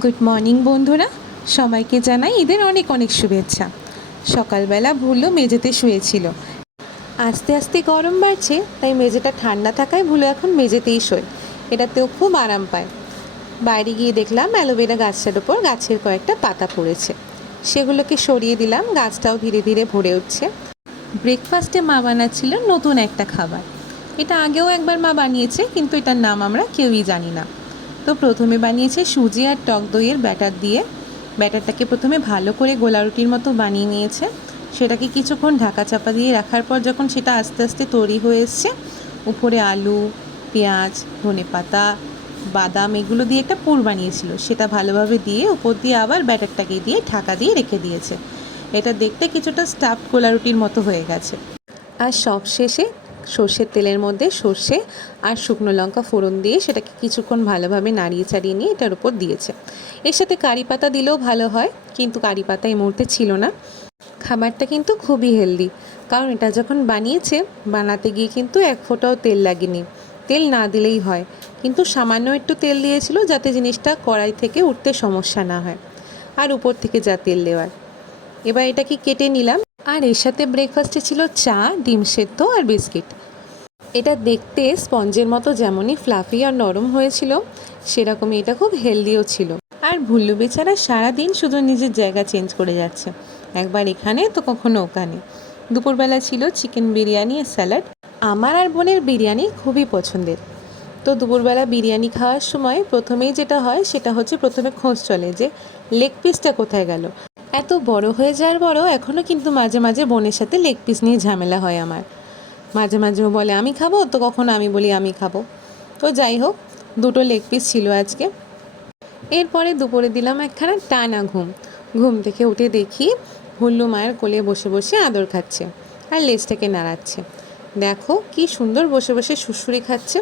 Good morning বন্ধুরা, সবাইকে জানাই ঈদের অনেক অনেক শুভেচ্ছা। সকালবেলা ভুলু মেঝেতে শুয়েছিল। আস্তে আস্তে গরম বাড়ছে, তাই মেঝেটা ঠান্ডা থাকায় ভুলু এখন মেঝেতেই শোয়। এটাতেও খুব আরাম পায়। বাইরে গিয়ে দেখলাম অ্যালোভেরা গাছটার ওপর গাছের কয়েকটা পাতা পড়েছে, সেগুলোকে সরিয়ে দিলাম। গাছটাও ধীরে ধীরে ভরে উঠছে। ব্রেকফাস্টে মা বানাচ্ছিল নতুন একটা খাবার। এটা আগেও একবার মা বানিয়েছে, কিন্তু এটার নাম আমরা কেউই জানি না। তো প্রথমে বানিয়েছে সুজি আর টক দইয়ের ব্যাটার দিয়ে। ব্যাটারটাকে প্রথমে ভালো করে গোলা রুটির মতো বানিয়ে নিয়েছে। সেটাকে কিছুক্ষণ ঢাকা চাপা দিয়ে রাখার পর যখন সেটা আস্তে আস্তে তৈরি হয়ে এসছে, উপরে আলু, পেঁয়াজ, ধনেপাতা, বাদাম এগুলো দিয়ে একটা পুর বানিয়েছিল, সেটা ভালোভাবে দিয়ে উপর দিয়ে আবার ব্যাটারটাকে দিয়ে ঢাকা দিয়ে রেখে দিয়েছে। এটা দেখতে কিছুটা স্টাফড গোলা রুটির মতো হয়ে গেছে। আর সব শেষে সর্ষের তেলের মধ্যে সর্ষে আর শুকনো লঙ্কা ফোড়ন দিয়ে সেটাকে কিছুক্ষণ ভালোভাবে নাড়িয়ে চাড়িয়ে নিয়ে এটার উপর দিয়েছে। এর সাথে কারি পাতা দিলেও ভালো হয়, কিন্তু কারি পাতা এই মুহূর্তে ছিল না। খাবারটা কিন্তু খুবই হেলদি, কারণ এটা যখন বানাতে গিয়ে কিন্তু এক ফোঁটাও তেল লাগেনি। তেল না দিলেই হয়, কিন্তু সামান্য একটু তেল দিয়েছিল যাতে জিনিসটা কড়াই থেকে উঠতে সমস্যা না হয়, আর উপর থেকে যা তেল দেওয়ার। এবার এটাকে কেটে নিলাম। আর এর সাথে ব্রেকফাস্টে ছিল চা, ডিম সেদ্ধ আর বিস্কিট। এটা দেখতে স্পঞ্জের মতো যেমনই ফ্লাফি আর নরম হয়েছিল, সেরকমই এটা খুব হেলদিও ছিল। আর ভুল্লু বেচারা সারাদিন শুধু নিজের জায়গা চেঞ্জ করে যাচ্ছে, একবার এখানে তো কখনো ওখানে। দুপুরবেলা ছিল চিকেন বিরিয়ানি আর স্যালাড। আমার আর বোনের বিরিয়ানি খুবই পছন্দের। তো দুপুরবেলা বিরিয়ানি খাওয়ার সময় প্রথমেই যেটা হয় সেটা হচ্ছে প্রথমে খোঁজ চলে যে লেগ পিসটা কোথায় গেল। এত বড় হয়ে যাওয়ার পরও এখনও কিন্তু মাঝে মাঝে বোনের সাথে লেগ পিস নিয়ে ঝামেলা হয় আমার। মাঝে মাঝে ও বলে আমি খাবো, তো কখনো আমি বলি আমি খাবো। তো যাই হোক, দুটো লেগ পিস ছিল আজকে। এরপরে দুপুরে দিলাম একখানা টানা ঘুম। ঘুম থেকে উঠে দেখি ভুল্লু মায়ের কোলে বসে বসে আদর খাচ্ছে আর লেজটাকে নাড়াচ্ছে। দেখো কি সুন্দর বসে বসে সুড়সুড়ি খাচ্ছে।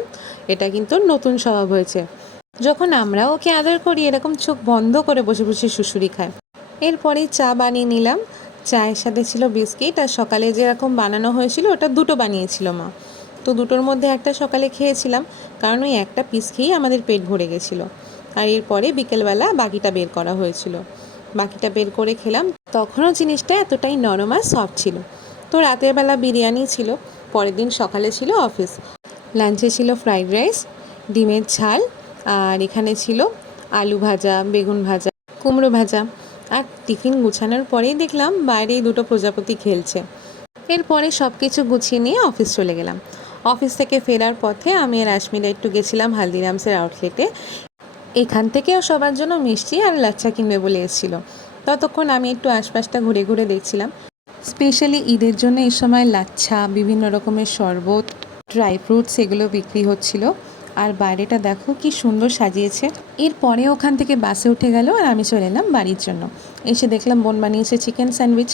এটা কিন্তু নতুন স্বভাব হয়েছে। যখন আমরা ওকে আদর করি এরকম চোখ বন্ধ করে বসে বসে সুড়সুড়ি খায়। এরপরে চা বানিয়ে নিলাম। চায়ের সাথে ছিল বিস্কিট, আর সকালে যেরকম বানানো হয়েছিল ওটা দুটো বানিয়েছিল মা। তো দুটোর মধ্যে একটা সকালে খেয়েছিলাম, কারণ ওই একটা পিস খেয়েই আমাদের পেট ভরে গেছিলো। আর এরপরে বিকেলবেলা বাকিটা বের করা হয়েছিল। বাকিটা বের করে খেলাম, তখনও জিনিসটা এতটাই নরম আর সফট ছিল। তো রাতের বেলা বিরিয়ানি ছিল। পরের দিন সকালে ছিল অফিস। লাঞ্চে ছিল ফ্রাইড রাইস, ডিমের ঝাল, আর এখানে ছিল আলু ভাজা, বেগুন ভাজা, কুমড়ো ভাজা। আর টিফিন গুছানোর পরেই দেখলাম বাইরেই দুটো প্রজাপতি খেলছে। এরপরে সব কিছু গুছিয়ে নিয়ে অফিস চলে গেলাম। অফিস থেকে ফেরার পথে আমি আর আশমিরা একটু গেছিলাম হালদিরামসের আউটলেটে। এখান থেকেও সবার জন্য মিষ্টি আর লাচ্ছা কিনবে বলে এসেছিলো। ততক্ষণ আমি একটু আশপাশটা ঘুরে ঘুরে দেখছিলাম। স্পেশালি ঈদের জন্য এই সময় লাচ্ছা, বিভিন্ন রকমের শরবত, ড্রাই ফ্রুটস এগুলো বিক্রি হচ্ছিল। আর বাইরেটা দেখো কি সুন্দর সাজিয়েছে। এরপরে ওখান থেকে বাসে উঠে গেল আর আমি চলে এলাম বাড়ির জন্য। এসে দেখলাম বোন বানিয়েছে চিকেন স্যান্ডউইচ।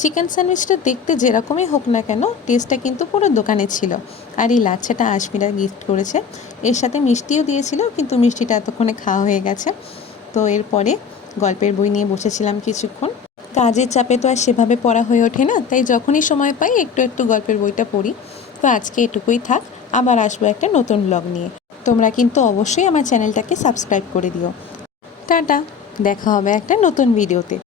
চিকেন স্যান্ডউইচটা দেখতে যেরকমই হোক না কেন, টেস্টটা কিন্তু পুরো দোকানে ছিল। আর এই লাচ্ছাটা আশমিরা গিফট করেছে। এর সাথে মিষ্টিও দিয়েছিল, কিন্তু মিষ্টিটা এতক্ষণে খাওয়া হয়ে গেছে। তো এরপরে গল্পের বই নিয়ে বসেছিলাম কিছুক্ষণ। কাজের চাপে তো আর সেভাবে পড়া হয়ে ওঠে না, তাই যখনই সময় পাই একটু একটু গল্পের বইটা পড়ি। তো আজকে এটুকুই থাক, আবার আসবো একটা নতুন ব্লগ নিয়ে। তোমরা কিন্তু অবশ্যই আমার চ্যানেলটাকে সাবস্ক্রাইব করে দিও। টাটা, দেখা হবে একটা নতুন ভিডিওতে।